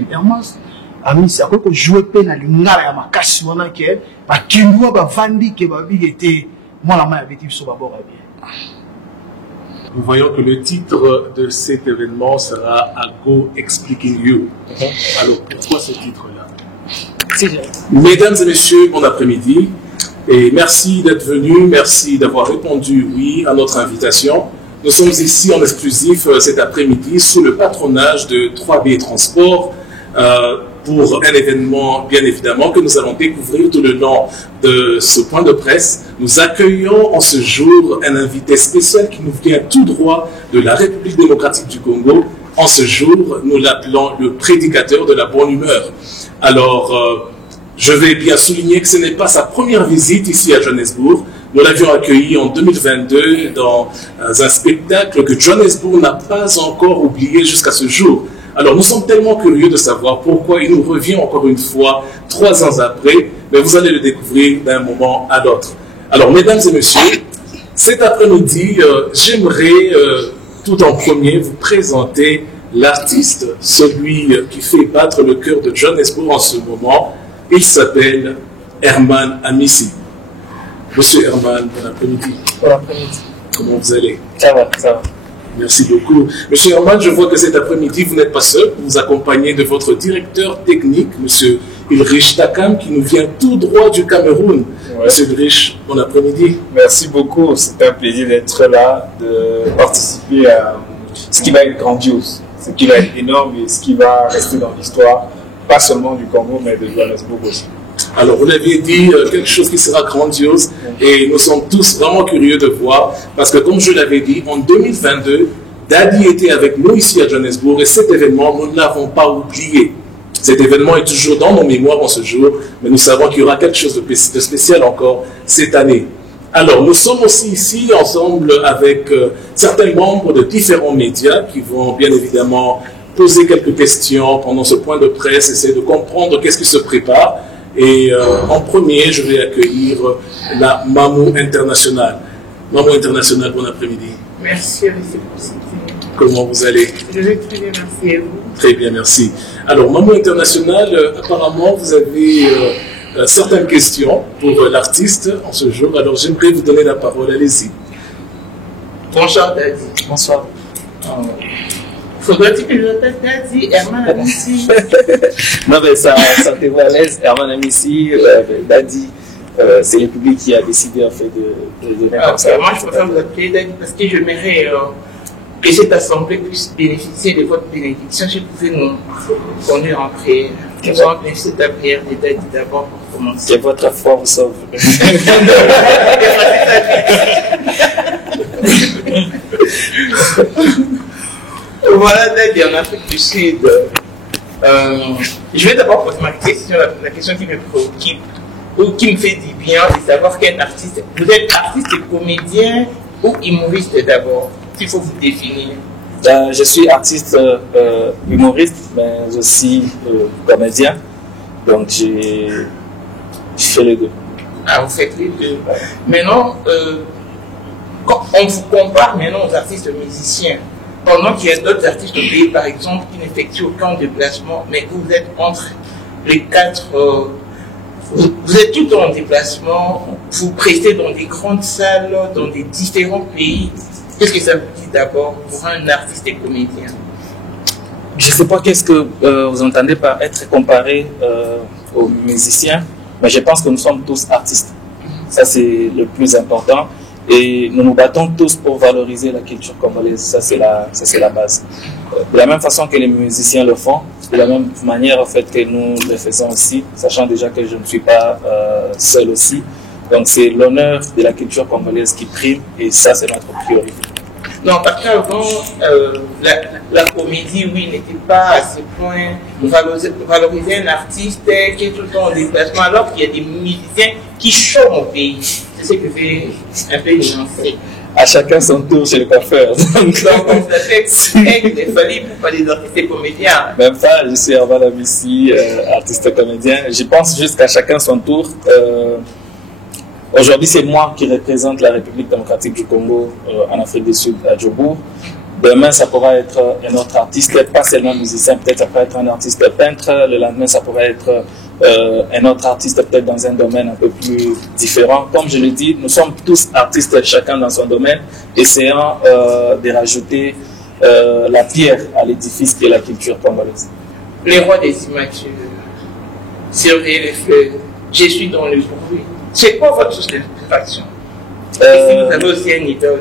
Capitaine Hermas amisi akoko jouer pe na lingala ya makasi wana ke bakindwa bavandi ke babigete mwana maya beti biso babora bien. Nous voyons que le titre de cet événement sera I Go Expliquing You. Alors, pourquoi ce titre-là? Mesdames et messieurs, bon après-midi. Et merci d'être venus, merci d'avoir répondu oui à notre invitation. Nous sommes ici en exclusif cet après-midi sous le patronage de 3B Transport pour un événement, bien évidemment, que nous allons découvrir tout le long de ce point de presse. Nous accueillons en ce jour un invité spécial qui nous vient tout droit de la République démocratique du Congo. En ce jour, nous l'appelons le prédicateur de la bonne humeur. Alors, je vais bien souligner que ce n'est pas sa première visite ici à Johannesburg. Nous l'avions accueilli en 2022 dans un spectacle que Johannesburg n'a pas encore oublié jusqu'à ce jour. Alors, nous sommes tellement curieux de savoir pourquoi il nous revient encore une fois 3 ans après, mais vous allez le découvrir d'un moment à l'autre. Alors, mesdames et messieurs, cet après-midi, j'aimerais tout en premier vous présenter l'artiste, celui qui fait battre le cœur de Johannesburg en ce moment. Il s'appelle Herman Amissi. Monsieur Herman, bon après-midi. Bon après-midi. Comment vous allez? Ça va, ça va. Merci beaucoup. Monsieur Herman, je vois que cet après-midi, vous n'êtes pas seul. Vous accompagnez de votre directeur technique, Monsieur Ulrich Takam, qui nous vient tout droit du Cameroun. Ouais. Monsieur Ulrich, bon après-midi. Merci beaucoup. C'est un plaisir d'être là, de participer à ce qui va être grandiose, ce qui va être énorme et ce qui va rester dans l'histoire, pas seulement du Congo, mais de Johannesburg aussi. Alors, vous l'avez dit, quelque chose qui sera grandiose et nous sommes tous vraiment curieux de voir parce que, comme je l'avais dit, en 2022, Daddy était avec nous ici à Johannesburg et cet événement, nous ne l'avons pas oublié. Cet événement est toujours dans nos mémoires en ce jour, mais nous savons qu'il y aura quelque chose de spécial encore cette année. Alors, nous sommes aussi ici ensemble avec certains membres de différents médias qui vont bien évidemment poser quelques questions pendant ce point de presse, essayer de comprendre qu'est-ce qui se prépare. Et en premier, je vais accueillir la Mamou International. Mamou International, bon après-midi. Merci, monsieur le président. Comment vous allez? Je vais très bien, merci, et vous? Très bien, merci. Alors, Mamou International, apparemment, vous avez certaines questions pour l'artiste en ce jour. Alors, j'aimerais vous donner la parole. Allez-y. Bonsoir, Daddy. Bonsoir. Faudrait-il que je l'appelle Daddy, Herman Amissi? Non, mais ça te voit à l'aise. Herman Amissi, Daddy, c'est le public qui a décidé en fait de donner comme ça. Moi, je préfère vous appeler Daddy parce que j'aimerais que cette assemblée puisse bénéficier de votre bénédiction. Si vous pouvez nous conduire en prière. Nous allons bénéficier de la prière de Daddy d'abord pour commencer. Que votre foi vous sauve. Voilà, Daddy, en Afrique du Sud. Je vais d'abord poser ma question, la question qui me préoccupe ou qui me fait du bien, c'est savoir quel artiste. Vous êtes artiste et comédien ou humoriste d'abord, s'il faut vous définir. Je suis artiste humoriste, mais aussi comédien. Donc, je fais les deux. Ah, vous faites les deux. Maintenant, quand on vous compare maintenant aux artistes musiciens, pendant qu'il y a d'autres artistes au pays, par exemple, qui n'effectuent aucun déplacement, mais vous êtes entre les quatre, vous êtes tout en déplacement, vous prestez dans des grandes salles, dans des différents pays. Qu'est-ce que ça vous dit d'abord pour un artiste et comédien? Je ne sais pas qu'est-ce que vous entendez par être comparé aux musiciens, mais je pense que nous sommes tous artistes. Ça, c'est le plus important. Et nous nous battons tous pour valoriser la culture congolaise. Ça, c'est la base. De la même façon que les musiciens le font, de la même manière en fait, que nous le faisons aussi, sachant déjà que je ne suis pas seul aussi. Donc, c'est l'honneur de la culture congolaise qui prime et ça, c'est notre priorité. Non, parce qu'avant, la comédie, oui, n'était pas à ce point valoriser un artiste qui est tout le temps en déplacement, alors qu'il y a des musiciens qui chantent au pays. C'est ce que j'ai un peu nuancé. À chacun son tour chez le coiffeur. Donc, ça fait qu'il fallait pour pas des artistes et comédiens. Même pas, je suis Herman Amissi, artiste et comédien. Je pense juste qu'à chacun son tour. Aujourd'hui, c'est moi qui représente la République démocratique du Congo en Afrique du Sud, à Djobourg. Demain, ça pourra être un autre artiste, pas seulement musicien, peut-être ça pourrait être un artiste peintre. Le lendemain, ça pourrait être un autre artiste, peut-être dans un domaine un peu plus différent. Comme je le dis, nous sommes tous artistes, chacun dans son domaine, essayant de rajouter la pierre à l'édifice qui est la culture congolaise. Les rois des immatures, surveiller les fleurs, je suis dans le bruit. C'est quoi votre source d'inspiration? Est-ce que vous avez aussi une idole?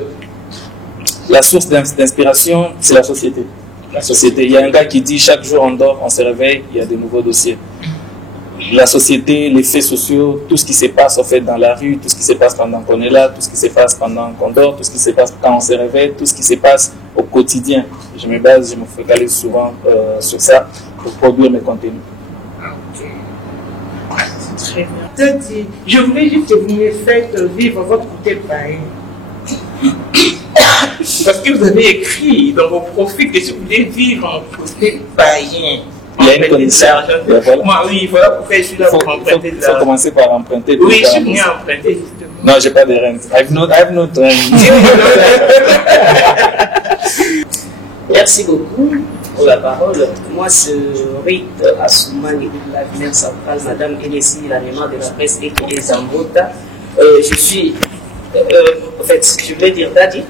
La source d'inspiration, c'est la société. La société. Il y a un gars qui dit chaque jour on dort, on se réveille, il y a de nouveaux dossiers. La société, les faits sociaux, tout ce qui se passe en fait dans la rue, tout ce qui se passe pendant qu'on est là, tout ce qui se passe pendant qu'on dort, tout ce qui se passe quand on se réveille, tout ce qui se passe au quotidien. Je me focalise souvent sur ça pour produire mes contenus. Très bien. Je voulais juste que vous me faites vivre votre côté païen. Parce que vous avez écrit dans vos profils que si vous voulez vivre en côté païen, il y a une condition. Voilà. Moi, oui, voilà pourquoi je suis là pour emprunter de l'argent. Il faut commencer par emprunter. Oui, je suis venu emprunter justement. Non, j'ai pas de rente. I've not Merci beaucoup pour la parole. Moi, c'est Rite Assoumani de la ville centrale, Madame Enessi, la mémoire de la presse et Zambota. Je suis, en fait, je voulais dire Daddy.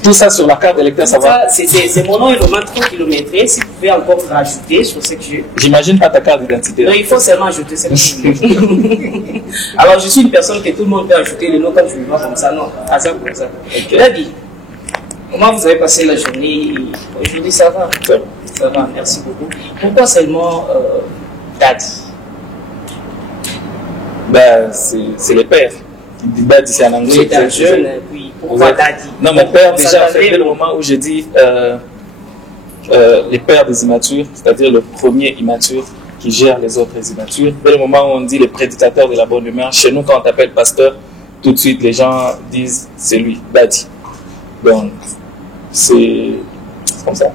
Tout ça sur la carte d'électeur, ça va? C'est mon nom et le 3 km. Si vous pouvez encore rajouter sur ce que je... J'imagine pas ta carte d'identité. Non, il faut seulement ajouter ce que je voulez. Alors, je suis une personne que tout le monde peut ajouter le nom quand je le vois comme ça. Non, hasard comme ça. Daddy, comment vous avez passé la journée? Aujourd'hui, ça va? Ça va, merci beaucoup. Pourquoi seulement Daddy? Ben, c'est les pères. Daddy, c'est en anglais. C'est un jeune, puis pourquoi Daddy? Non, mon père, déjà, dès le moment où j'ai dit les pères des immatures, c'est-à-dire le premier immature qui gère les autres immatures, dès le moment où on dit les prédicateurs de la bonne humeur, chez nous, quand on t'appelle pasteur, tout de suite, les gens disent c'est lui, Daddy. Donc, c'est comme ça.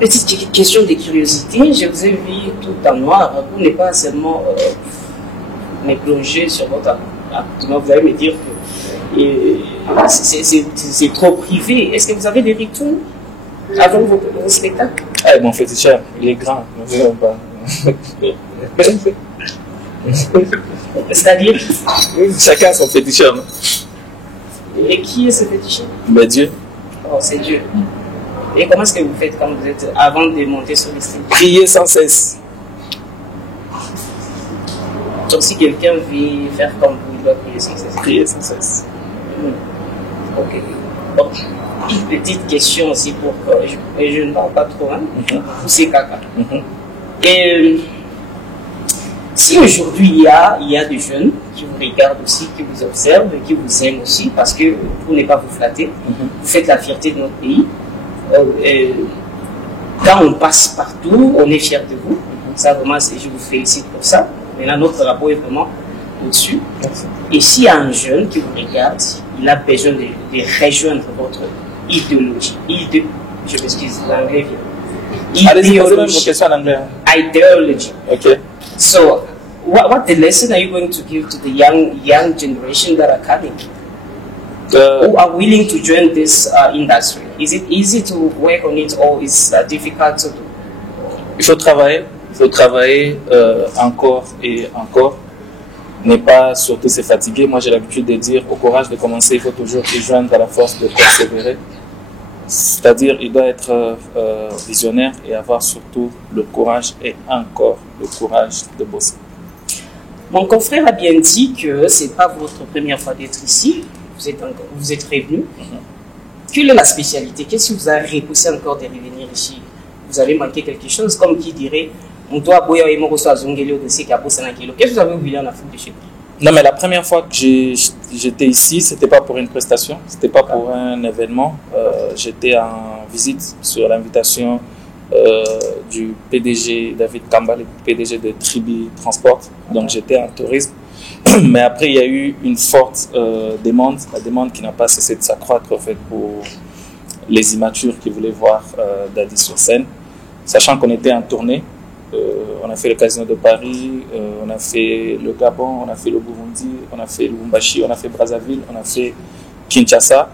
Petite question de curiosité, je vous ai vu tout en noir, vous n'êtes pas seulement me plonger sur votre appartement, vous allez me dire que c'est trop privé. Est-ce que vous avez des rituels avant vos spectacles? Ah, mon féticheur, il est grand, ne veux pas. C'est-à-dire? Chacun son féticheur. Non? Et qui est ce féticheur? Ben Dieu. Oh, c'est Dieu. Et comment est-ce que vous faites quand vous êtes avant de monter sur le stage? Prier sans cesse. Donc si quelqu'un veut faire comme vous, il doit prier sans cesse. Prier sans cesse. Ok. Bon, une petite question aussi pour que je ne parle pas trop, hein? C'est caca. Et si aujourd'hui il y a des jeunes qui vous regardent aussi, qui vous observent, qui vous aiment aussi, parce que pour ne pas vous flatter, vous faites la fierté de notre pays. Quand on passe partout, on est fiers de vous. Ça, vraiment, je vous félicite pour ça. Maintenant, notre rapport est vraiment au-dessus. Et s'il y a un jeune qui vous regarde, il a besoin de rejoindre votre idéologie. Je m'excuse, l'anglais vient. Allez-y, posez vos questions en anglais. Ideology. Okay. So, what the lesson are you going to give to the young generation that are coming? Who are willing to join this industry? Is it easy to work on it or is it difficult to do? Il faut travailler encore et encore. Ne pas surtout se fatiguer. Moi, j'ai l'habitude de dire au courage de commencer, il faut toujours y joindre à la force de persévérer. C'est-à-dire, il doit être visionnaire et avoir surtout le courage et encore le courage de bosser. Mon confrère a bien dit que ce n'est pas votre première fois d'être ici. Vous êtes revenu. Quelle est la spécialité? Qu'est-ce qui vous a repoussé encore de revenir ici? Vous avez manqué quelque chose, comme qui dirait on doit boire et mon reçoit zongélio de ce qui a posé un kilo. Qu'est-ce que vous avez oublié en Afrique du Sud? Non, mais la première fois que j'étais ici, c'était pas pour une prestation, c'était pas pour un événement. J'étais en visite sur l'invitation du PDG David Kambale, PDG de Tribi Transport. Donc j'étais en tourisme. Mais après, il y a eu une forte demande, la demande qui n'a pas cessé de s'accroître en fait, pour les immatures qui voulaient voir Daddy sur scène. Sachant qu'on était en tournée, on a fait le Casino de Paris, on a fait le Gabon, on a fait le Burundi, on a fait le Lubumbashi, on a fait Brazzaville, on a fait Kinshasa.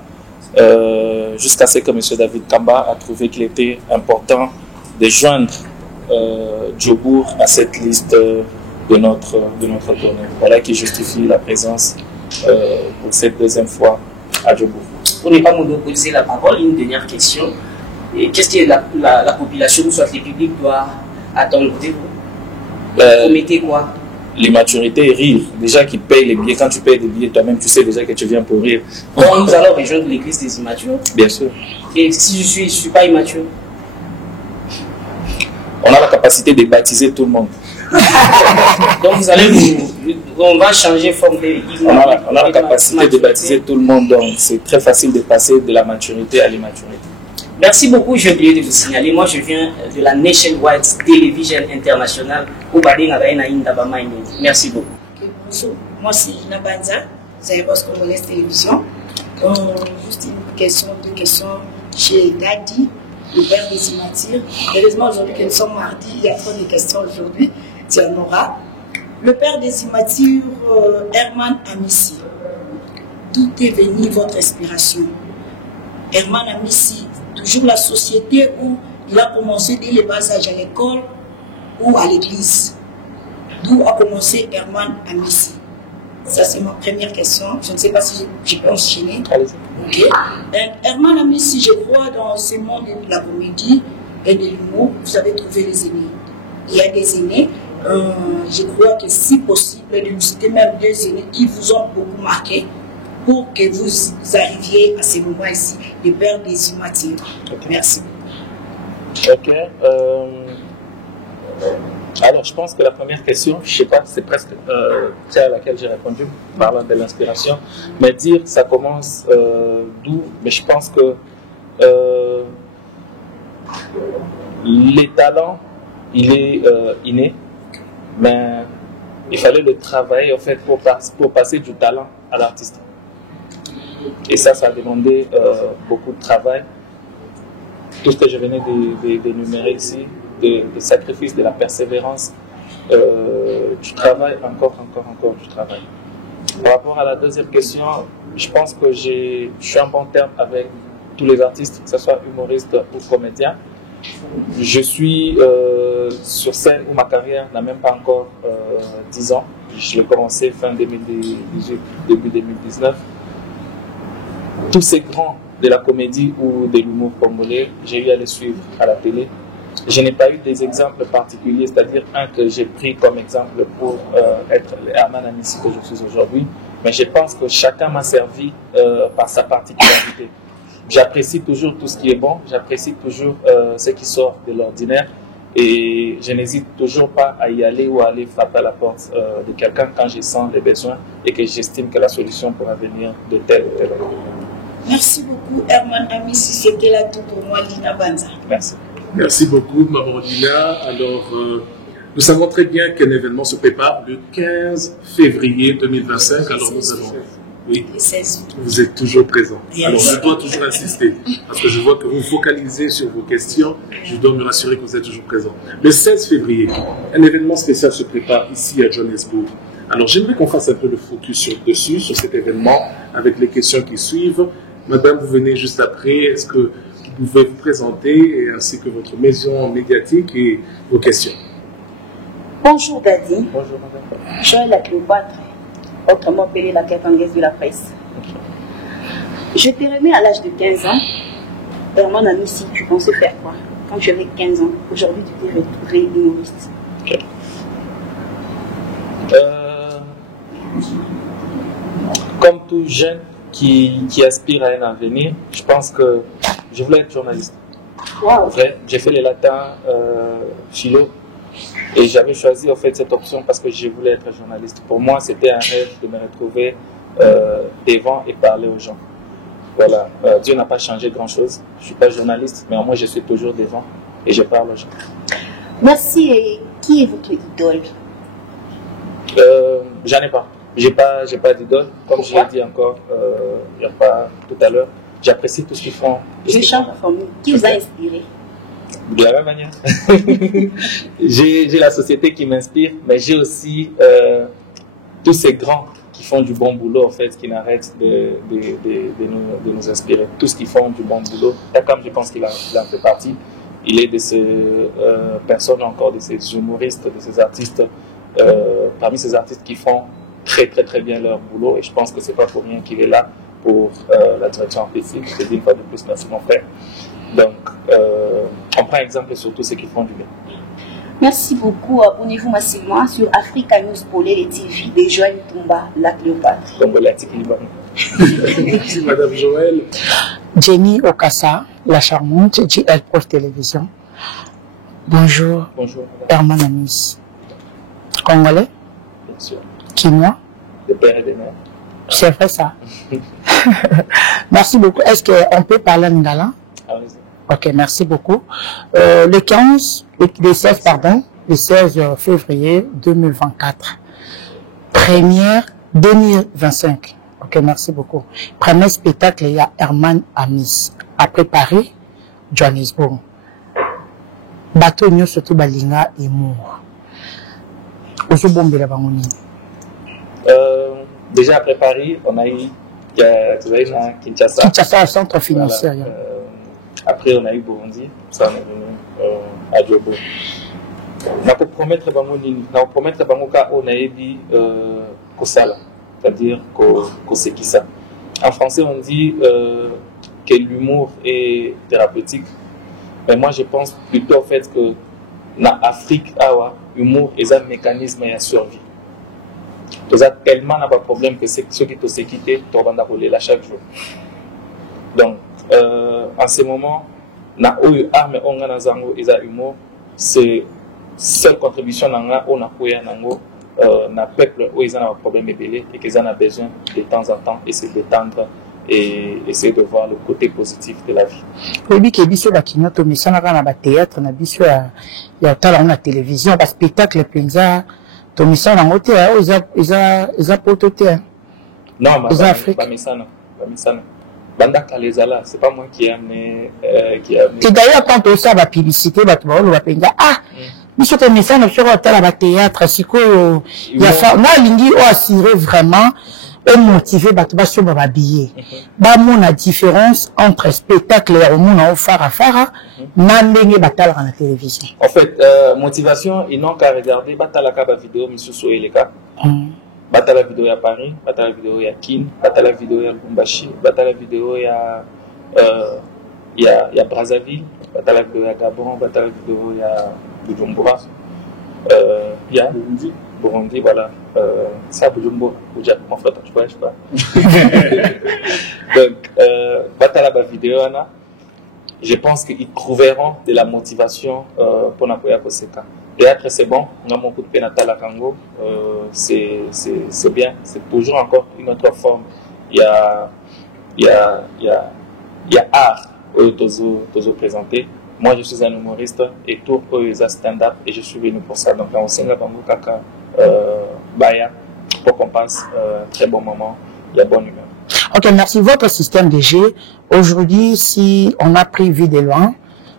jusqu'à ce que M. David Kamba a trouvé qu'il était important de joindre Djobour à cette liste de notre tournée. Voilà qui justifie la présence pour cette deuxième fois à Djobour. Pour ne pas monopoliser la parole, une dernière question. Qu'est-ce que la population, soit le public, doit attendre de vous? Promettez quoi? L'immaturité et rire. Déjà qu'ils payent les billets. Quand tu payes des billets toi-même, tu sais déjà que tu viens pour rire. Bon, nous allons rejoindre l'église des immatures. Bien sûr. Et si je suis pas immature? On a la capacité de baptiser tout le monde. Donc vous allez on va changer forme de... On a la capacité de baptiser tout le monde. Donc c'est très facile de passer de la maturité à l'immaturité. Merci beaucoup, j'ai oublié de vous signaler. Moi, je viens de la Nationwide Television International. Merci beaucoup. Bonjour, moi c'est Lina Banza, Zaïros Congolaise Télévision. Juste une question, deux questions. J'ai Dadi, le père des immatures. Heureusement, aujourd'hui que nous sommes mardi, il y a trop de questions aujourd'hui. Tu en auras. Le père des immatures, Herman Amissi. D'où est venue votre inspiration? Herman Amissi, toujours la société où il a commencé dès le bas âge à l'école ou à l'église. D'où a commencé Herman Amissi? Ça, c'est ma première question. Je ne sais pas si je peux enchaîner. Okay. Herman Amissi, je crois, dans ce monde de la comédie et de l'humour, vous avez trouvé les aînés. Il y a des aînés. Je crois que si possible, de nous citer même deux aînés qui vous ont beaucoup marqué pour que vous arriviez à ce moment ici, le père des immatures. Merci. Ok. Alors, je pense que la première question, je ne sais pas, c'est presque celle à laquelle j'ai répondu, parlant de l'inspiration. Mais dire ça commence d'où? Mais je pense que les talents, il est inné, mais il fallait le travailler en fait pour passer du talent à l'artiste. Et ça a demandé beaucoup de travail. Tout ce que je venais d'énumérer ici, de sacrifice, de la persévérance, du travail, encore du travail. Par rapport à la deuxième question, je pense que je suis en bon terme avec tous les artistes, que ce soit humoristes ou comédiens. Je suis sur scène où ma carrière n'a même pas encore 10 ans. Je l'ai commencé fin 2018, début 2019. Tous ces grands de la comédie ou de l'humour congolais, j'ai eu à les suivre à la télé. Je n'ai pas eu des exemples particuliers, c'est-à-dire un que j'ai pris comme exemple pour être Herman Amissi que je suis aujourd'hui, mais je pense que chacun m'a servi par sa particularité. J'apprécie toujours tout ce qui est bon, j'apprécie toujours ce qui sort de l'ordinaire et je n'hésite toujours pas à y aller ou à aller frapper à la porte de quelqu'un quand je sens les besoins et que j'estime que la solution pourra venir de tel ou tel autre. Merci beaucoup, Herman Amissi. C'était là tout pour moi, Lina Banza. Merci. Merci beaucoup, Maman Lina. Alors, nous savons très bien qu'un événement se prépare le 15 février 2025. Alors, nous allons... Oui, vous êtes toujours présent. Alors, je dois toujours insister, parce que je vois que vous focalisez sur vos questions. Je dois me rassurer que vous êtes toujours présent. Le 16 février, un événement spécial se prépare ici à Johannesburg. Alors, j'aimerais qu'on fasse un peu de focus dessus, sur cet événement, avec les questions qui suivent. Madame, vous venez juste après. Est-ce que vous pouvez vous présenter, ainsi que votre maison médiatique et vos questions? Bonjour Daddy. Bonjour madame. Joël la Cléopâtre, autrement appelée la quête anglaise de la presse. Je t'ai remis à l'âge de 15 ans. Herman Amissi, tu pensais faire quoi quand tu avais 15 ans? Aujourd'hui, tu t'es retrouvé humoriste. Comme tout jeune qui aspire à un avenir, je pense que je voulais être journaliste. Wow. J'ai fait les latins philo et j'avais choisi en fait cette option parce que je voulais être journaliste. Pour moi, c'était un rêve de me retrouver devant et parler aux gens. Voilà, Dieu n'a pas changé grand-chose. Je ne suis pas journaliste, mais au moins je suis toujours devant et je parle aux gens. Merci. Et qui est votre idole? J'en ai pas. J'ai pas d'idole. Comme je l'ai dit encore il n'y a pas tout à l'heure, j'apprécie tout ce qu'ils font. Je chante la formule. Qui vous a inspiré? De la même manière. j'ai la société qui m'inspire, mais j'ai aussi tous ces grands qui font du bon boulot, en fait, qui n'arrêtent de nous inspirer. Tous qui font du bon boulot. Takam, je pense qu'il en fait partie. Il est de ces personnes encore, de ces humoristes, de ces artistes, parmi ces artistes qui font très bien leur boulot. Et je pense que c'est pas pour rien qu'il est là pour la direction artistique. Je te dis une fois de plus, merci mon frère. Donc, on prend exemple sur tous ceux qui font du bien. Merci beaucoup. Abonnez-vous massivement sur Africa News Polé et TV de Joël Toumba, la Cléopâtre. Merci Madame Joël. Jenny Okassa, la charmante, JL Prof Télévision. Bonjour. Bonjour. Herman Amis. Congolais? Bien sûr. Quinois? De père et de mère. C'est vrai ça. Merci beaucoup. Est-ce qu'on peut parler en lingala? Ok, merci beaucoup. Le 16 février 2024. Première 2025. Ok, merci beaucoup. Premier spectacle, il y a Herman Amis à préparer, Johannesburg. Bateau Nyo surtout Balinga et Mour. Ozo bombe la bangoni. Déjà après Paris, on a eu Kinshasa. Kinshasa, centre financier. Voilà. Après, on a eu Burundi, ça on est venu à Djobo. On a promettre Bangoka, on a dit Kosala, c'est-à-dire Kosekisa. En français, on dit que l'humour est thérapeutique, mais moi je pense plutôt au fait que dans l'Afrique, l'humour est un mécanisme de survie. Il y a tellement de problèmes que ceux qui te quittent, tu vas rouler là chaque jour. Donc, en ce moment, na oyo arme onga na zango eza humour, c'est seule contribution nanga on a koya nango na peuple où ils ont un problème ébélé et qu'ils en ont besoin de temps en temps essayer de détendre et essayer de voir le côté positif de la vie. Oui, que biso ba kinyoto misana kana ba théâtre na biso ya tala na télévision ba spectacle penza to misana ngote eza potote. Non, ba misana. Banda Kalezala, c'est pas moi qui ai amené. Et d'ailleurs, quand on sait la publicité, on va penser, ah, mais c'est un message sur la théâtre, c'est que, il y a ça, moi, l'indi, on assuré vraiment, et motivé, sur ma billet. Bah, mon la différence entre spectacle et mon en fara, n'amener battle à la télévision. En fait, motivation, ils n'ont qu'à regarder, battle à la vidéo, monsieur Soeleka. Batala vidéo à Paris, batala vidéo à Kin, batala vidéo à Lubumbashi, batala vidéo à Brazzaville, batala vidéo à Gabon, batala vidéo à Bujumbura, Burundi, voilà. Ça, Bujumbura, mon frère, je sais pas. Donc, batala vidéo, je pense qu'ils trouveront de la motivation pour Nakoya Koseka. Théâtre, c'est bon, on a mon coup de pénatal à Kango, c'est bien, c'est toujours encore une autre forme. Il y a art au présenter. Moi, je suis un humoriste et tout eux, ils stand-up et je suis venu pour ça. Donc, on s'est Bango Kaka Baya pour qu'on passe un très bon moment, il y a bonne humeur. Ok, merci. Votre système de jeu, aujourd'hui, si on a pris Vie de loin,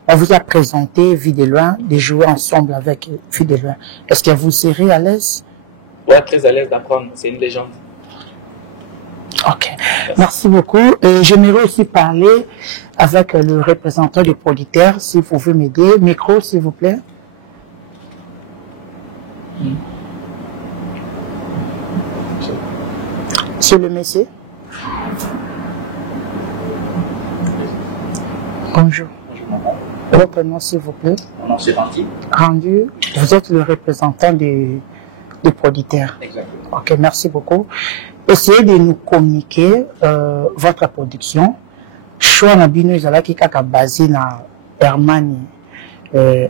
on vous a présenté Vie de loin, de jouer ensemble avec Vie de loin. Est-ce que vous serez à l'aise? Ouais, très à l'aise d'apprendre. C'est une légende. Ok. Merci beaucoup. J'aimerais aussi parler avec le représentant du producteur, si vous pouvez m'aider. Micro, s'il vous plaît. Monsieur le monsieur. Bonjour. Votre nom, s'il vous plaît. Mon nom, c'est Randy. Randy, vous êtes le représentant du producteur. Exactement. Ok, merci beaucoup. Essayez de nous communiquer votre production. Choix na bino ezala ki kaka basé na Herman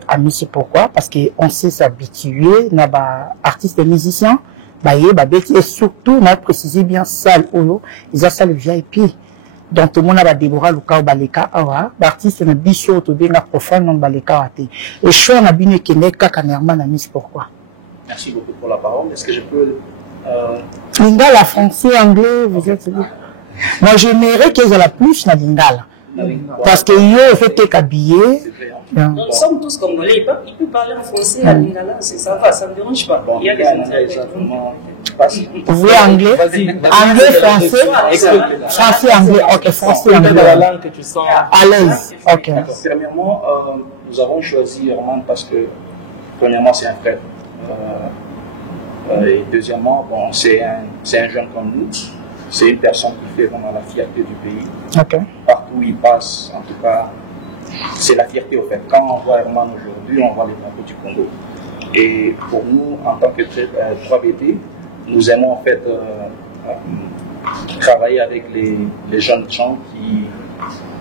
Amis, c'est pourquoi? Parce qu'on s'est s'habituer na ba artistes et musiciens, et surtout, on a précisé bien salle Olo, ils ont salle VIP. Donc, tout le monde a Déborah Luka ou Baleka Awa, l'artiste n'a bicho to bien la profane non Baleka Wate. Et choix na bino kene kaka na Herman Amis, pourquoi? Merci beaucoup pour la parole. Est-ce que je peux Lingala, français, anglais, vous êtes là. Moi, j'aimerais qu'ils aient la plus na Lingala. Parce que yo fait habillé. Nous sommes tous congolais. Il peut parler en français à Lingala. Ça va, ça ne me dérange pas. Bon, il y a des pas si. Vous voulez anglais? Anglais, français? Français, anglais. Ok, français, anglais. La langue que tu sens à l'aise. Ok. Premièrement, nous avons choisi Herman parce que, premièrement, c'est un frère. Et deuxièmement, bon, c'est un jeune comme nous. C'est une personne qui fait vraiment la fierté du pays. Ok. Partout où il passe, en tout cas, c'est la fierté au fait. Quand on voit Herman aujourd'hui, on voit les drapeaux du Congo. Et pour nous, en tant que 3BT, nous aimons en fait travailler avec les jeunes gens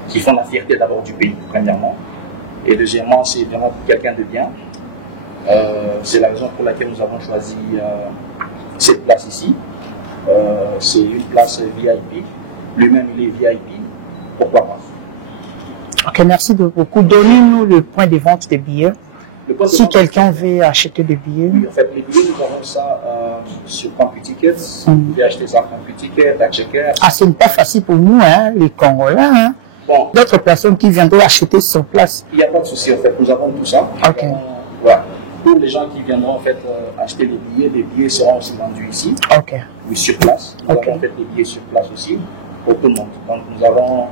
qui font la fierté d'abord du pays, premièrement. Et deuxièmement, c'est vraiment quelqu'un de bien. C'est la raison pour laquelle nous avons choisi cette place ici. C'est une place VIP. Lui-même, il est VIP. Pourquoi pas? Ok, merci beaucoup. Donnez-nous le point de vente des billets. Si quelqu'un veut acheter des billets. Oui, en fait, les billets, nous avons ça sur CompuTickets. Vous pouvez acheter ça à CompuTickets, à Checker. Ah, ce n'est pas facile pour nous, hein, les Congolais. Hein. Bon. D'autres personnes qui viendront acheter sur place. Il n'y a pas de souci, en fait. Nous avons tout ça. Ok. Voilà. Pour les gens qui viendront en fait acheter les billets seront aussi vendus ici. Ok. Oui, sur place. Nous avons fait les billets sur place aussi pour tout le monde. Donc nous avons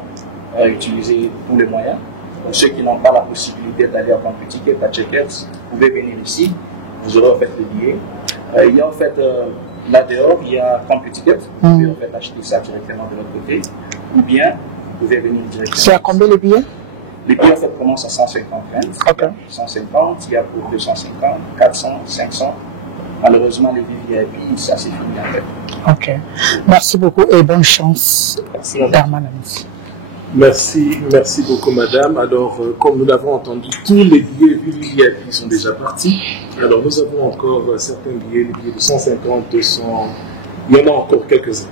utilisé tous les moyens. Pour ceux qui n'ont pas la possibilité d'aller à CompuTicket, à Checkers, vous pouvez venir ici. Vous aurez en fait les billets. Il y a en fait là dehors, il y a CompuTicket. Vous pouvez en fait acheter ça directement de l'autre côté. Ou bien vous pouvez venir directement. C'est à combien les billets? Les billets en fait commencent à 150 francs. Ok. 150, il y a pour 250, 400, 500. Malheureusement, les VIP, ça c'est fini en fait. Ok. Merci beaucoup et bonne chance. Merci, Herman. Merci beaucoup madame. Alors comme nous l'avons entendu, tous les billets VIP sont déjà partis. Alors nous avons encore certains billets, les billets de 150, 200, il y en a encore quelques-uns.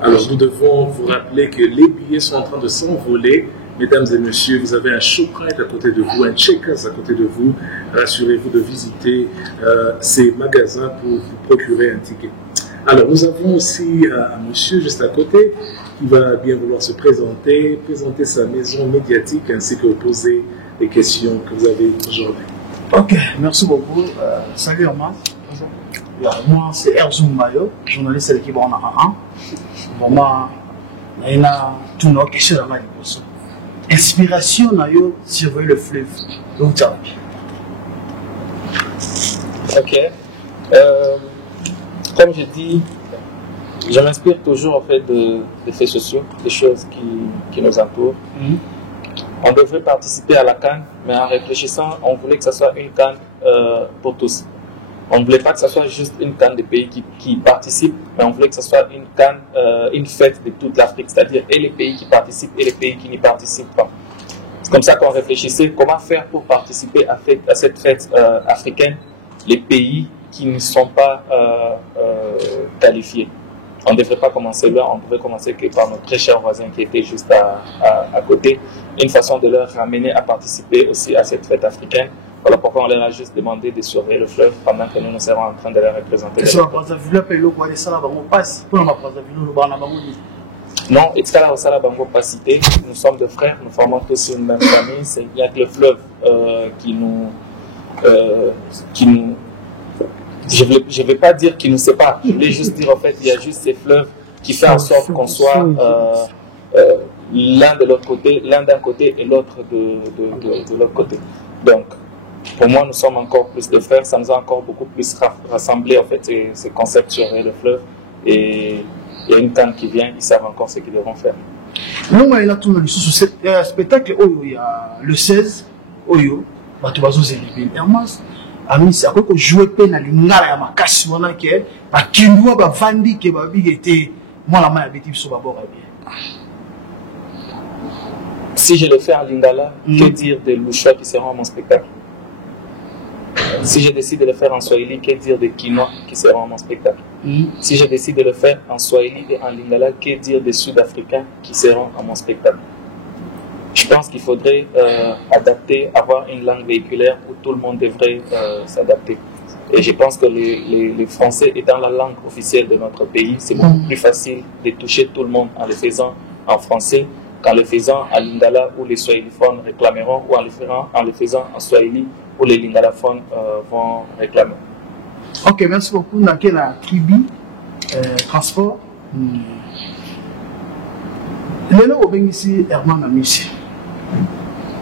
Alors nous devons vous rappeler que les billets sont en train de s'envoler. Mesdames et messieurs, vous avez un Shoprite à côté de vous, un Checkers à côté de vous. Rassurez-vous de visiter ces magasins pour vous procurer un ticket. Alors, nous avons aussi un monsieur juste à côté qui va bien vouloir se présenter sa maison médiatique ainsi que poser les questions que vous avez aujourd'hui. Ok, merci beaucoup. Salut Herman. Moi, c'est Erzoum Mayo, journaliste de l'équipe en Arahan. Vraiment, il y a toutes nos questions dans la réponse. Inspiration, nayo surveiller le fleuve. Donc, ça va bien. Ok. Comme je dis, je m'inspire toujours en fait de faits sociaux, des choses qui nous entourent. On devrait participer à la CAN, mais en réfléchissant, on voulait que ce soit une CAN pour tous. On ne voulait pas que ce soit juste une CAN des pays qui participent, mais on voulait que ce soit une CAN, une fête de toute l'Afrique, c'est-à-dire et les pays qui participent et les pays qui n'y participent pas. C'est comme ça qu'on réfléchissait comment faire pour participer à cette fête africaine, les pays qui ne sont pas qualifiés. On ne devrait pas commencer là, on devrait commencer que par nos très chers voisins qui étaient juste à côté. Une façon de leur ramener à participer aussi à cette fête africaine. Voilà pourquoi on leur a juste demandé de surveiller le fleuve pendant que nous serons en train de les représenter. Non, nous sommes des frères, nous formons tous une même famille. Il n'y a que le fleuve qui nous je ne vais pas dire qu'il nous sépare, je voulais juste dire en fait il y a juste ces fleuves qui font en sorte qu'on soit l'un de l'autre côté, l'un d'un côté et l'autre de l'autre côté. Donc pour moi nous sommes encore plus de frères, ça nous a encore beaucoup plus rassemblés en fait ces concepts sur le fleuve et il y a une canne qui vient, ils savent encore ce qu'ils devront faire. Non, mais il a tout le spectacle le 16 Oyo, Batubazo Zélibé Hermas. Ami, c'est à quoi que jouer peine à l'ingara ya makasi wana ke ba kindwa ba vandi ke ba bigete moi la main avec sur bord bien. Si je le fais en lingala, que dire des louchois qui seront à mon spectacle? Si je décide de le faire en swahili, que dire des quinois qui seront à mon spectacle? Si je décide de le faire en swahili et en lingala, que dire des sud-africains qui seront à mon spectacle? Je pense qu'il faudrait adapter, avoir une langue véhiculaire où tout le monde devrait s'adapter. Et je pense que les Français étant la langue officielle de notre pays, c'est beaucoup plus facile de toucher tout le monde en le faisant en français qu'en le faisant en lingala où les swahiliphones réclameront ou en le faisant en swahili où les lingalaphones vont réclamer. Ok, merci beaucoup. Nakela Kibi, transport. Lelo ici Herman Amissi.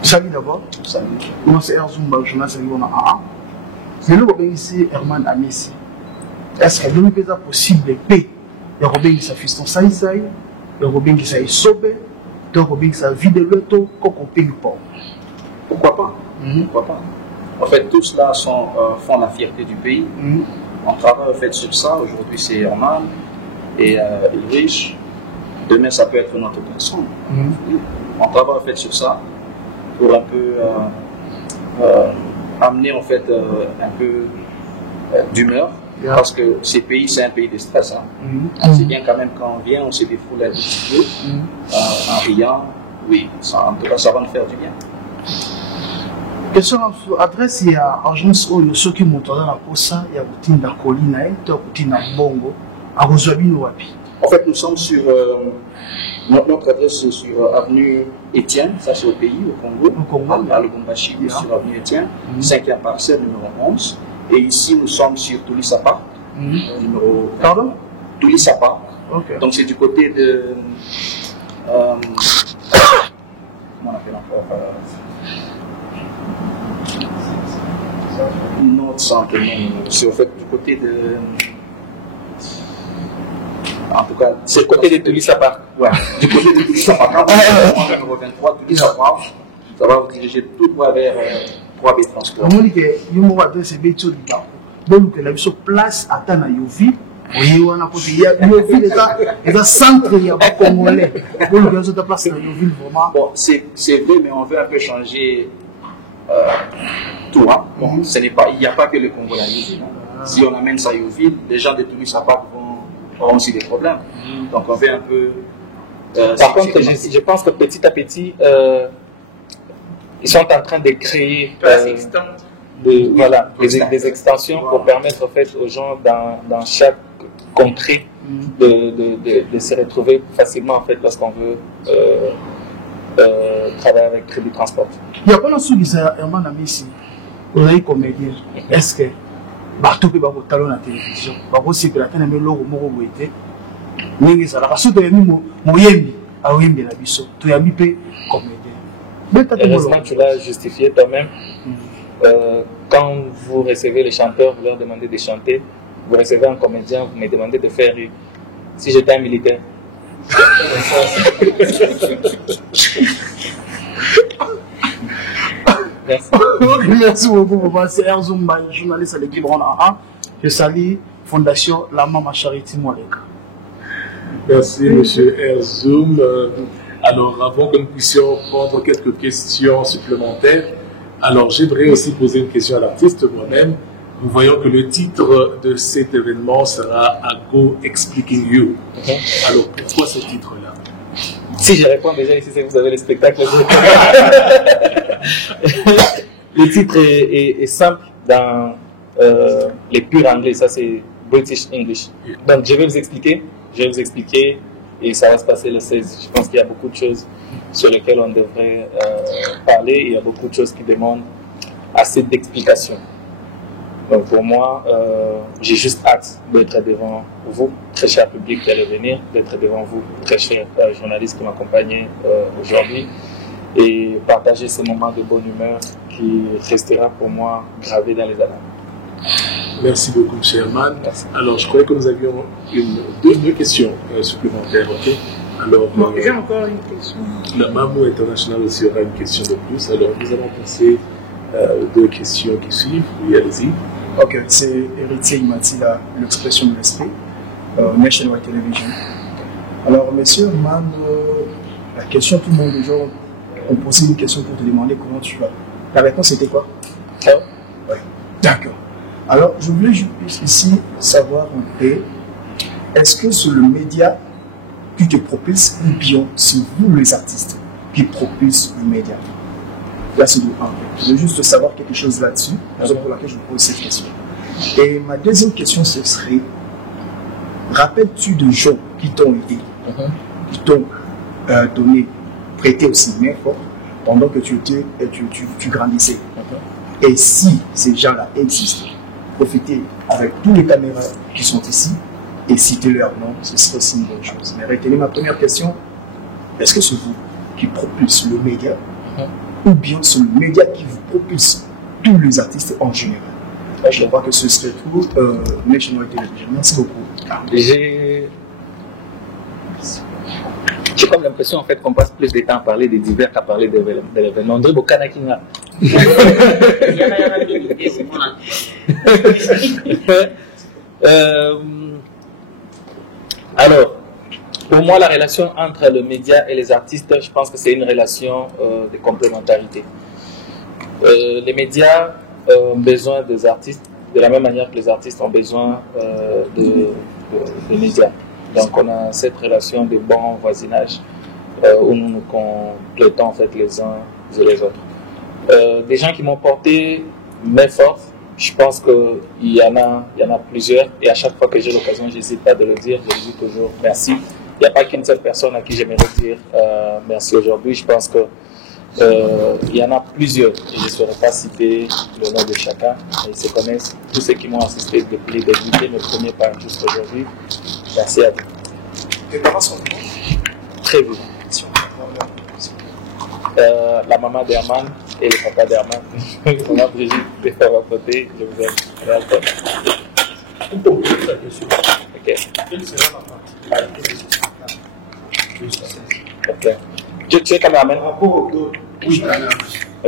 Salut d'abord. Salut. Moi c'est Erzumba, journaliste de l'ONA. Lelo ici Herman Amissi. Est-ce que l'on peut possible de paix? Il y a sa fiston saïsaï, il y a sa sobe, il y a sa vie de l'auto, qu'on paye pas. Pourquoi pas? Pourquoi pas? En fait, tous cela font la fierté du pays. On travaille en fait sur ça. Aujourd'hui, c'est Herman et Ulrich. Demain, ça peut être notre personne. On travaille en fait sur ça pour un peu amener en fait un peu d'humeur. Parce que ces pays, c'est un pays de stress. C'est bien quand même quand on vient, on se défoule un petit peu, en riant. Oui, ça, en tout cas, ça va nous faire du bien. Question adresse, il y a agence où ceux qui montent dans la posa, il y a routine de la colline, il y a routine de Bongo, à Rosabino Wapi. En fait, nous sommes sur. Notre adresse est sur avenue Étienne, ça c'est au pays, au Congo, à Lubumbashi, sur avenue Étienne, 5e parcelle, numéro 11. Et ici, nous sommes sur Toulisapa, numéro. Pardon? Toulisapa. Okay. Donc, c'est du côté de. Comment on appelle encore Nord centre, c'est au fait du côté de. En tout cas, c'est le côté de Toulisapa. Ouais, du côté de Toulisapa. Quand vous êtes numéro 23, Toulisapa, ça va vous diriger tout droit vers 3B Transport. On dit que le mot adresse est bien sûr du temps. Donc, la mission place à Tana Yovi. Il y a un centre, il y a un Congolais. Donc, il y a une place à Yovi, vraiment. Bon, c'est vrai, mais on veut un peu changer tout. Hein. Bon, il n'y a pas que le Congolais à Yovi. Si on amène ça à Yovi, les gens de Toulisapa auront aussi des problèmes. Donc, on veut un peu. Par contre, je pense que petit à petit, ils sont en train de créer des extensions pour permettre en fait, aux gens dans chaque contrée de se retrouver facilement en fait, lorsqu'on veut travailler avec Crédit Transport. Il n'y a pas de souci, Herman Amissi, vous avez comédien. Est-ce que bateau peut avoir talon à la télévision? C'est que la peine de l'eau au été. Mais ça la suite de Moyembi, à Oyembi la biso, tu as mis comédien. Heureusement, tu l'as justifié toi-même. Quand vous recevez les chanteurs, vous leur demandez de chanter. Vous recevez un comédien, vous me demandez de faire rire. Si j'étais un militaire. Merci. Merci beaucoup. C'est Erzumba, journaliste à l'équipe Rona. Je salue Fondation La Mama Charity Moaleka. Merci, M. Erzoum. Alors, avant que nous puissions prendre quelques questions supplémentaires, alors j'aimerais aussi poser une question à l'artiste moi-même. Nous voyons que le titre de cet événement sera Ago Expliquing You. Alors, pourquoi ce titre-là? Si je réponds déjà ici, c'est que vous avez le spectacle. Le titre est simple dans les purs anglais, ça c'est British English. Donc je vais vous expliquer et ça va se passer le 16. Je pense qu'il y a beaucoup de choses sur lesquelles on devrait parler. Il y a beaucoup de choses qui demandent assez d'explications. Donc pour moi, j'ai juste hâte d'être devant vous, très cher public qui allez venir, d'être devant vous, très chers journalistes qui m'accompagnent aujourd'hui, et partager ce moment de bonne humeur qui restera pour moi gravé dans les annales. Merci beaucoup, M. Herman. Alors, je croyais que nous avions deux questions supplémentaires. Okay? Alors, j'ai encore une question. La Mamou International aussi aura une question de plus. Alors, nous allons passer aux deux questions qui suivent. Oui, allez-y. Ok, c'est Héritier Imati, l'expression de l'esprit, National Television. Alors, monsieur Herman, la question, tout le monde, les gens ont posé une question pour te demander comment tu vas. La réponse était quoi? Ouais. D'accord. Alors, je voulais juste ici savoir un peu, est-ce que c'est le média qui te propulse ou bien c'est vous les artistes qui propulsent le média? Là, c'est du 1. Je veux juste savoir quelque chose là-dessus, raison pour laquelle je vous pose cette question. Et ma deuxième question, ce serait, rappelles-tu de gens qui t'ont aidé, qui t'ont donné, prêté aussi main forte pendant que tu grandissais? Et si ces gens-là existent, profitez avec tous les caméras qui sont ici et citer leur nom, ce serait aussi une bonne chose. Mais retenez ma première question, est-ce que c'est vous qui propulse le média ou bien c'est le média qui vous propulse tous les artistes en général? Je crois que ce serait tout. National Television. Merci beaucoup. J'ai comme l'impression en fait qu'on passe plus de temps à parler des divers qu'à parler de l'événement. André Bokanakina. Alors, pour moi, la relation entre le média et les artistes, je pense que c'est une relation de complémentarité. Les médias ont besoin des artistes de la même manière que les artistes ont besoin des médias. Donc on a cette relation de bon voisinage où nous nous complétons en fait les uns et les autres. Des gens qui m'ont porté main forte, je pense qu'il y en a plusieurs et à chaque fois que j'ai l'occasion, je n'hésite pas de le dire, je dis toujours merci. Il n'y a pas qu'une seule personne à qui j'aimerais dire merci aujourd'hui. Je pense que il y en a plusieurs et je ne saurais pas citer le nom de chacun. Ils se connaissent, tous ceux qui m'ont assisté depuis le début, le premier par jusqu'aujourd'hui. Merci à vous. Tes parents sont bons? Très bien. La maman d'Herman et le papa d'Herman. Maman Brigitte, les frères à côté, je vous aime. Ok. Quelle sera la partie? Ok. Tu es caméraman? Oui.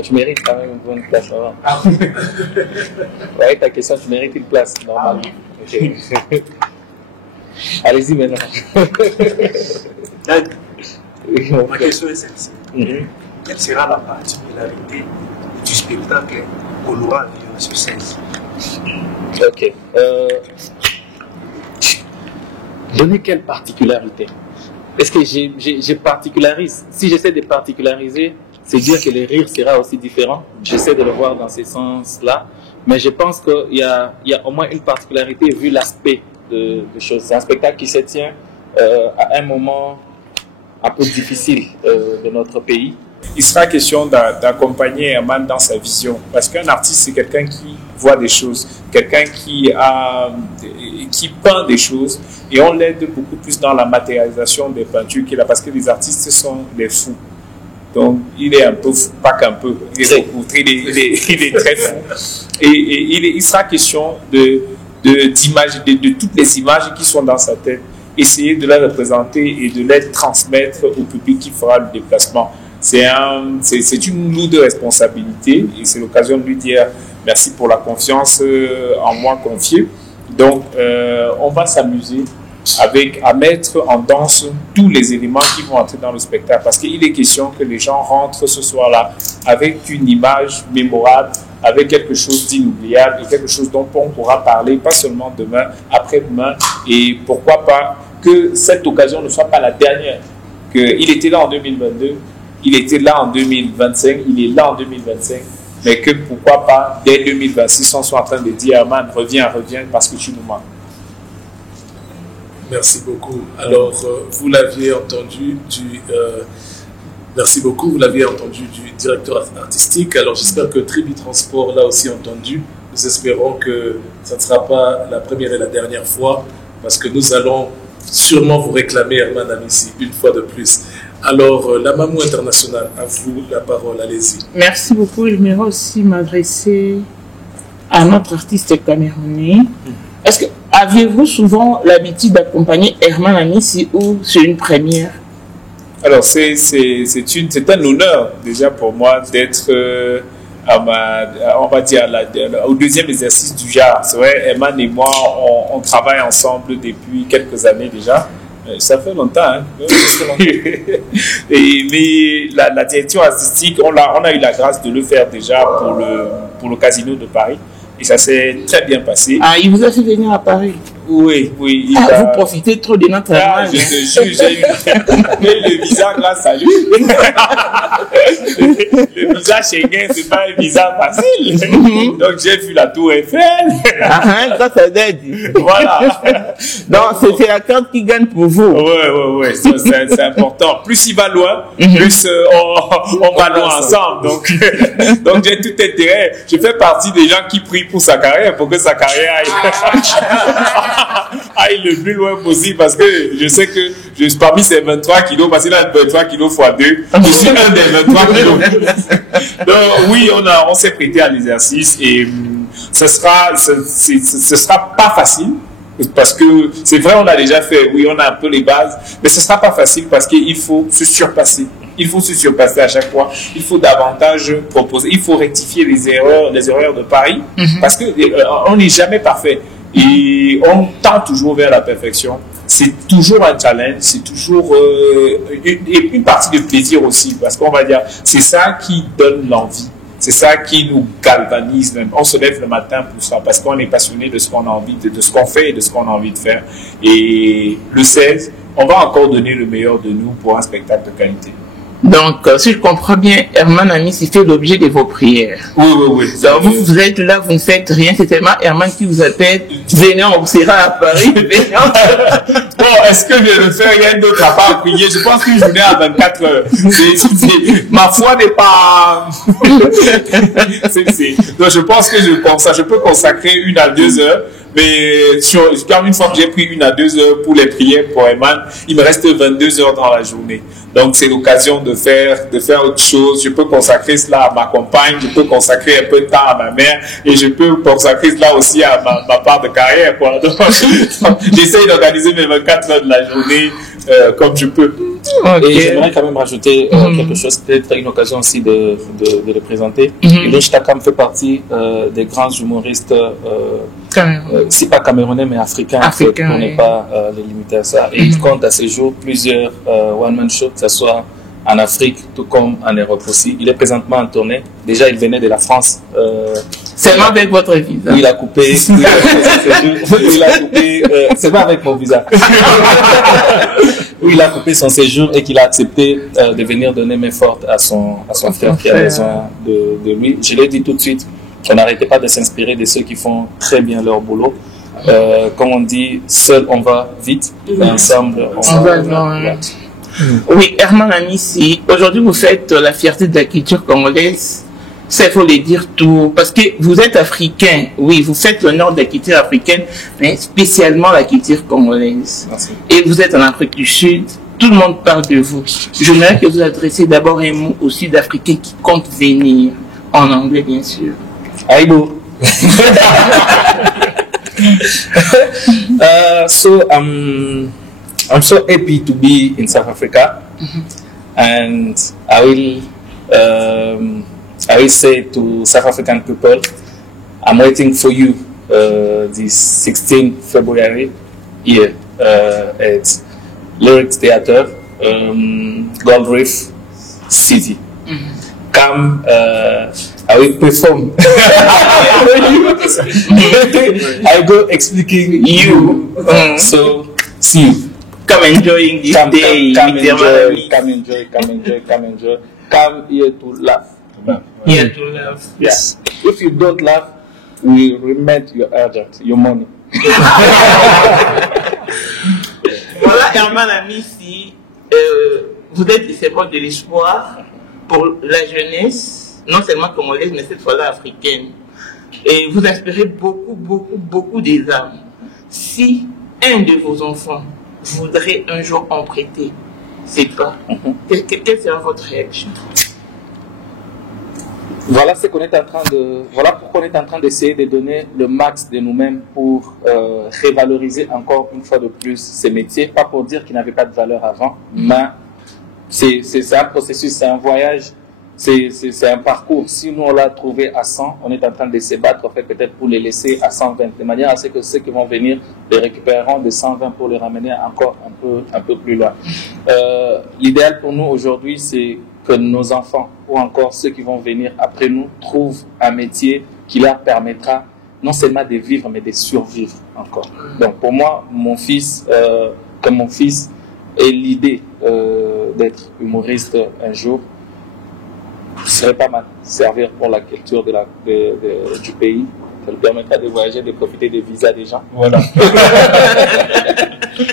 Tu mérites quand même une bonne place avant. Ouais, ta question, tu mérites une place, normalement. Ok. Allez-y maintenant. Ma question est celle-ci. Quelle sera la particularité du spectacle qu'on aura à vivre sur 16? Ok. Donner quelle particularité? Est-ce que je particularise? Si j'essaie de particulariser, c'est dire que le rire sera aussi différent. J'essaie de le voir dans ce sens-là. Mais je pense qu'il y a au moins une particularité vu l'aspect de choses. C'est un spectacle qui se tient à un moment un peu difficile de notre pays. Il sera question d'accompagner Herman dans sa vision. Parce qu'un artiste, c'est quelqu'un qui voit des choses, quelqu'un qui peint des choses. Et on l'aide beaucoup plus dans la matérialisation des peintures qu'il a. Parce que les artistes sont des fous. Donc, il est un peu fou, pas qu'un peu. Il est très fou. Et il sera question de toutes les images qui sont dans sa tête. Essayer de les représenter et de les transmettre au public qui fera le déplacement. C'est une lourde responsabilité et c'est l'occasion de lui dire merci pour la confiance en moi confiée. Donc, on va s'amuser à mettre en danse tous les éléments qui vont entrer dans le spectacle parce qu'il est question que les gens rentrent ce soir-là avec une image mémorable, avec quelque chose d'inoubliable et quelque chose dont on pourra parler, pas seulement demain, après-demain, et pourquoi pas que cette occasion ne soit pas la dernière. Il était là en 2022, il était là en 2025, il est là en 2025, mais que pourquoi pas, dès 2026, on soit en train de dire, Herman, reviens parce que tu nous manques. Merci beaucoup. Alors, vous l'aviez entendu merci beaucoup, vous l'aviez entendu du directeur artistique. Alors, j'espère que Tribu Transport l'a aussi entendu. Nous espérons que ça ne sera pas la première et la dernière fois, parce que nous allons sûrement vous réclamer, Herman Amissi, une fois de plus. Alors, la Mamou Internationale, à vous la parole, allez-y. Merci beaucoup. J'aimerais aussi m'adresser à notre artiste camerounais. Est-ce que aviez-vous souvent l'habitude d'accompagner Herman Amissi ou c'est une première? Alors, c'est un honneur déjà pour moi d'être, on va dire, au deuxième exercice du genre. C'est vrai, Herman et moi, on travaille ensemble depuis quelques années déjà. Ça fait longtemps, hein. Mais la direction artistique, on a eu la grâce de le faire déjà pour le Casino de Paris. Et ça s'est très bien passé. Ah, il vous a fait venir à Paris? Oui. Vous profitez trop de notre travail. Je te jure, j'ai eu le visa grâce à lui. Le visa Schengen, c'est pas un visa facile. Donc j'ai vu la Tour Eiffel. Ça c'est dit. Voilà. Donc c'est la carte qui gagne pour vous. Oui, c'est important. Plus il va loin, plus on va loin ensemble. Donc j'ai tout intérêt. Je fais partie des gens qui prient pour sa carrière, pour que sa carrière aille. aille le plus loin possible parce que je sais que parmi ces 23 kilos, parce qu'il a 23 kilos x 2, je suis un des 23 kilos. Donc oui, on s'est prêté à l'exercice et ce sera pas facile. Parce que c'est vrai, on a déjà fait, oui, on a un peu les bases, mais ce ne sera pas facile parce qu'il faut se surpasser. Il faut se surpasser à chaque fois. Il faut davantage proposer. Il faut rectifier les erreurs de Paris parce qu'on n'est jamais parfait. Et on tend toujours vers la perfection. C'est toujours un challenge, c'est toujours une partie de plaisir aussi parce qu'on va dire, c'est ça qui donne l'envie. C'est ça qui nous galvanise même. On se lève le matin pour ça parce qu'on est passionné de ce qu'on a envie, de ce qu'on fait et de ce qu'on a envie de faire. Et le 16, on va encore donner le meilleur de nous pour un spectacle de qualité. Donc, si je comprends bien, Herman Amis, il fait l'objet de vos prières. Oui. Donc, vous êtes là, vous ne faites rien, c'est tellement Herman qui vous appelle, venez, on sera à Paris, venez. Bon, est-ce que je ne fais rien d'autre à part prier? Je pense qu'une journée à 24 heures, ma foi n'est pas... Donc, je pense que je peux consacrer 1 à 2 heures. Mais une fois que j'ai pris 1 à 2 heures pour les prières pour Herman, il me reste 22 heures dans la journée. Donc c'est l'occasion de faire autre chose. Je peux consacrer cela à ma compagne, je peux consacrer un peu de temps à ma mère et je peux consacrer cela aussi à ma part de carrière, quoi. Donc, j'essaye d'organiser mes 24 heures de la journée comme je peux. Okay. Et j'aimerais quand même rajouter quelque chose, peut-être une occasion aussi de le présenter. Ilich Takam fait partie des grands humoristes, si pas camerounais mais africains, en fait, pour ne pas les limiter à ça. Et il compte à ce jour plusieurs one-man shows, que ce soit en Afrique, tout comme en Europe aussi. Il est présentement en tournée. Déjà, il venait de la France. Seulement avec votre visa. Il a coupé. C'est pas avec mon visa. Où il a coupé son séjour et qu'il a accepté de venir donner main forte à son frère qui a besoin de lui. Je l'ai dit tout de suite, on n'arrêtait pas de s'inspirer de ceux qui font très bien leur boulot. Comme on dit, seul on va vite, mais ensemble on va loin. Oui, Herman Amis, aujourd'hui vous faites la fierté de la culture congolaise. Ça, il faut le dire tout, parce que vous êtes africain, oui, vous faites l'honneur de la culture africaine, mais spécialement la culture congolaise. Merci. Et vous êtes en Afrique du Sud, tout le monde parle de vous. J'aimerais que vous adressiez d'abord un mot aux Sud-Africains qui comptent venir, en anglais bien sûr. Aibo. So I'm so happy to be in South Africa, and I will say to South African people, I'm waiting for you this 16th February here at Lyrics Theatre, Gold Reef City. Come, I will perform. I go explicating you. So, see you. Come enjoying this day. Come enjoy. Come here to laugh. Here to laugh. Yes. If you don't laugh, we remit your urgent, your money. Voilà, Herman Amis, vous êtes le symbole de l'espoir pour la jeunesse, non seulement congolaise, mais cette fois-là africaine. Et vous inspirez beaucoup des âmes. Si un de vos enfants voudrait un jour en prêter, c'est pas. Quelle sera votre réaction? Voilà ce qu'on est en train de. Voilà pourquoi on est en train d'essayer de donner le max de nous-mêmes pour revaloriser encore une fois de plus ces métiers. Pas pour dire qu'ils n'avaient pas de valeur avant, mais c'est un processus, c'est un voyage, c'est un parcours. Si nous on l'a trouvé à 100, on est en train de se battre en fait peut-être pour les laisser à 120, de manière à ce que ceux qui vont venir les récupéreront de 120 pour les ramener encore un peu plus loin. L'idéal pour nous aujourd'hui, c'est que nos enfants ou encore ceux qui vont venir après nous trouvent un métier qui leur permettra non seulement de vivre mais de survivre encore. Donc pour moi, mon fils ait l'idée d'être humoriste un jour, ce serait pas mal servir pour la culture du pays. Ça lui permettra de voyager, de profiter des visas des gens. Voilà.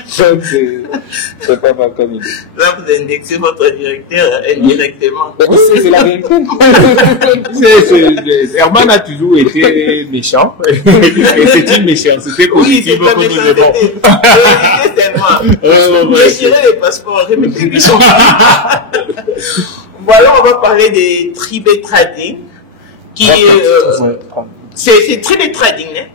C'est pas mal comme idée. Là, vous indexez votre directeur indirectement. C'est la vérité. Herman a toujours été méchant. Et c'est une méchanceté positive comme nous le bon. Retirez les passeports, remettez-lui son. Voilà, on va parler des tribé trading, qui c'est tribé trading, hein?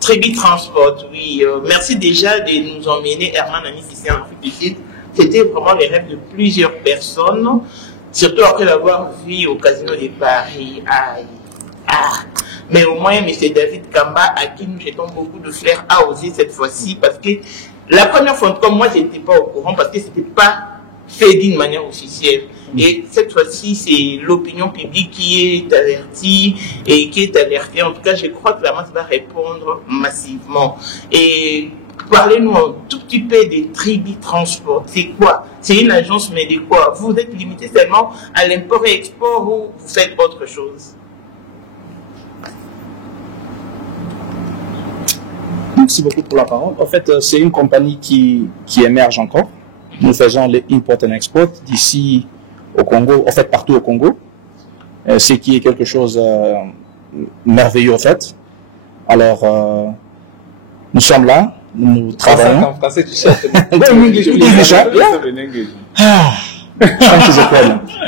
Tribi Transport, oui. Merci déjà de nous emmener, Herman Amis, ici en Afrique du Sud. C'était vraiment le rêve de plusieurs personnes, surtout après l'avoir vu au Casino de Paris. Mais au moins, M. David Kamba, à qui nous jetons beaucoup de fleurs, a osé cette fois-ci, parce que la première fois, comme moi, je n'étais pas au courant, parce que ce n'était pas fait d'une manière officielle. Et cette fois-ci, c'est l'opinion publique qui est avertie et qui est alertée. En tout cas, je crois que la masse va répondre massivement. Et parlez-nous un tout petit peu des Tribi Transport. C'est quoi? C'est une agence, mais de quoi? Vous êtes limité seulement à l'import et export ou vous faites autre chose? Merci beaucoup pour la parole. En fait, c'est une compagnie qui émerge encore. Nous faisons les import and export d'ici au Congo, en fait partout au Congo, ce qui est quelque chose merveilleux en fait. Alors, nous sommes là, nous travaillons. En français, tu sais.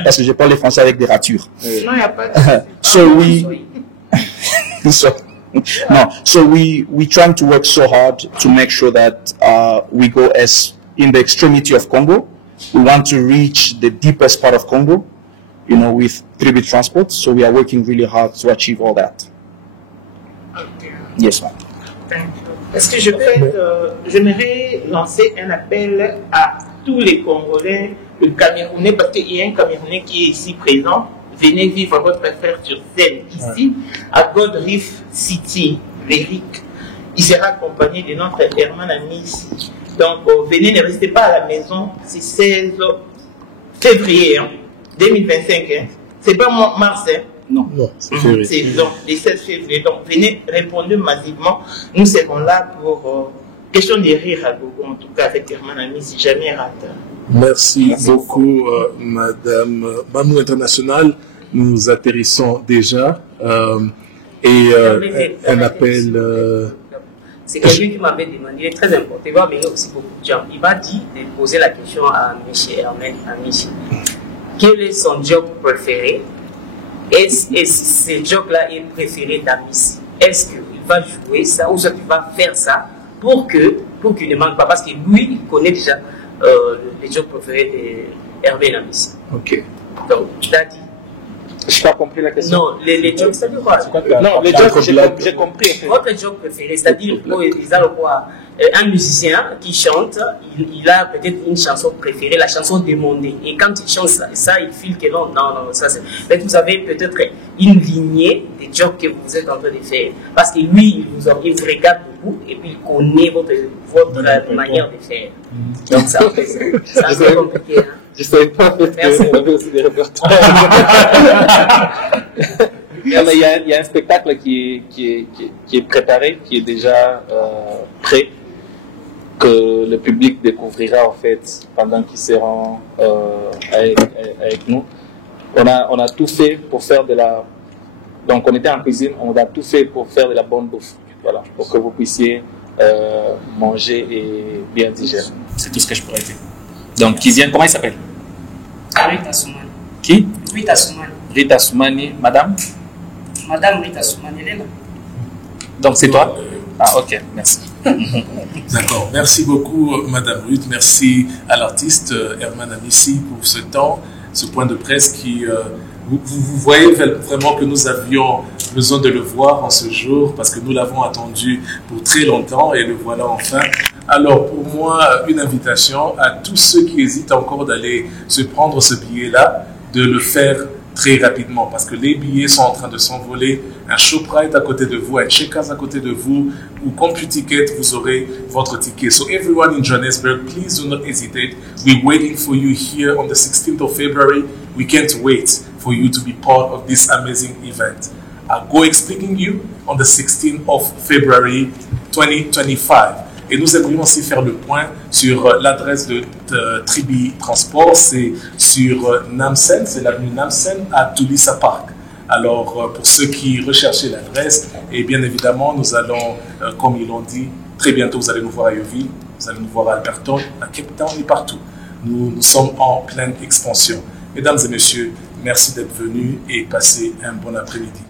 Parce que je parle le français avec des ratures. Non, il n'y a pas de... So we trying to work so hard to make sure that we go as in the extremity of Congo. We want to reach the deepest part of Congo, you know, with Tribi Transport. So we are working really hard to achieve all that. Okay. Yes, ma'am. Est-ce que j'aimerais lancer un appel à tous les Congolais, le Camerounais, parce qu'il y a un Camerounais qui est ici présent. Venez vivre votre affaire sur scène ici, à Gold Reef City, l'Éric. Il sera accompagné de notre Herman Amis. Donc, venez, ne restez pas à la maison. C'est 16 février 2025. Hein. C'est pas mars. Hein. Non, c'est février. C'est donc le 16 février. Donc, venez, répondez massivement. Nous serons là pour question de rire à Gogo, en tout cas avec Herman Amis, si jamais rate. Merci beaucoup, Madame Mamou International. Nous atterrissons déjà. Et un appel... C'est quelqu'un qui m'avait demandé, il est très important, il va venir aussi beaucoup de gens. Il m'a dit de poser la question à M. Herman Amis. Quel est son job préféré? Et ce job-là est préféré d'Amis. Est-ce qu'il va jouer ça ou il va faire ça pour qu'il ne manque pas? Parce que lui, il connaît déjà les jobs préférés de Herman Amis. Ok. Donc, il a dit. Je n'ai pas compris la question. Non, les jobs, c'est-à-dire quoi? Non, les jobs, j'ai compris. En fait. Votre job préféré, c'est-à-dire quoi? Un musicien qui chante, il a peut-être une chanson préférée, la chanson demandée. Et quand il chante ça il file que non, ça c'est... Mais vous avez peut-être une lignée des jobs que vous êtes en train de faire. Parce que lui, il vous regarde beaucoup et puis il connaît votre manière de faire. Donc ça, c'est un peu compliqué. Hein? Je ne savais pas que vous avez aussi des répertoires. Il y a un spectacle qui est préparé, qui est déjà prêt, que le public découvrira en fait pendant qu'ils seront avec nous. On a tout fait pour faire de la... Donc on était en cuisine, on a tout fait pour faire de la bonne bouffe. Voilà, pour que vous puissiez manger et bien digérer. C'est tout ce que je pourrais dire. Donc, qui vient, comment il s'appelle? Rita Soumani. Qui? Rita Soumani. Rita Soumani, madame? Madame Rita Soumani, elle est là. Donc, c'est toi? Ah, ok, merci. D'accord, merci beaucoup, Madame Ruth. Merci à l'artiste Herman Amissi pour ce temps, ce point de presse qui. Vous voyez vraiment que nous avions besoin de le voir en ce jour parce que nous l'avons attendu pour très longtemps et le voilà enfin. Alors pour moi, une invitation à tous ceux qui hésitent encore d'aller se prendre ce billet-là, de le faire très rapidement parce que les billets sont en train de s'envoler. Un Shoprite à côté de vous, un Checkers à côté de vous, ou CompuTicket, vous aurez votre ticket. So everyone in Johannesburg, please do not hesitate. We're waiting for you here on the 16th of February. We can't wait for you to be part of this amazing event. Go Expliquing You on the 16th of February 2025. Et nous aimerions aussi faire le point sur l'adresse de Tribi Transport, c'est sur Namsen, c'est l'avenue Namsen à Tulisa Park. Alors, pour ceux qui recherchaient l'adresse, et bien évidemment, nous allons, comme ils l'ont dit, très bientôt, vous allez nous voir à Yeovil, vous allez nous voir à Alberton, à Cape Town et partout. Nous sommes en pleine expansion. Mesdames et messieurs, merci d'être venus et passez un bon après-midi.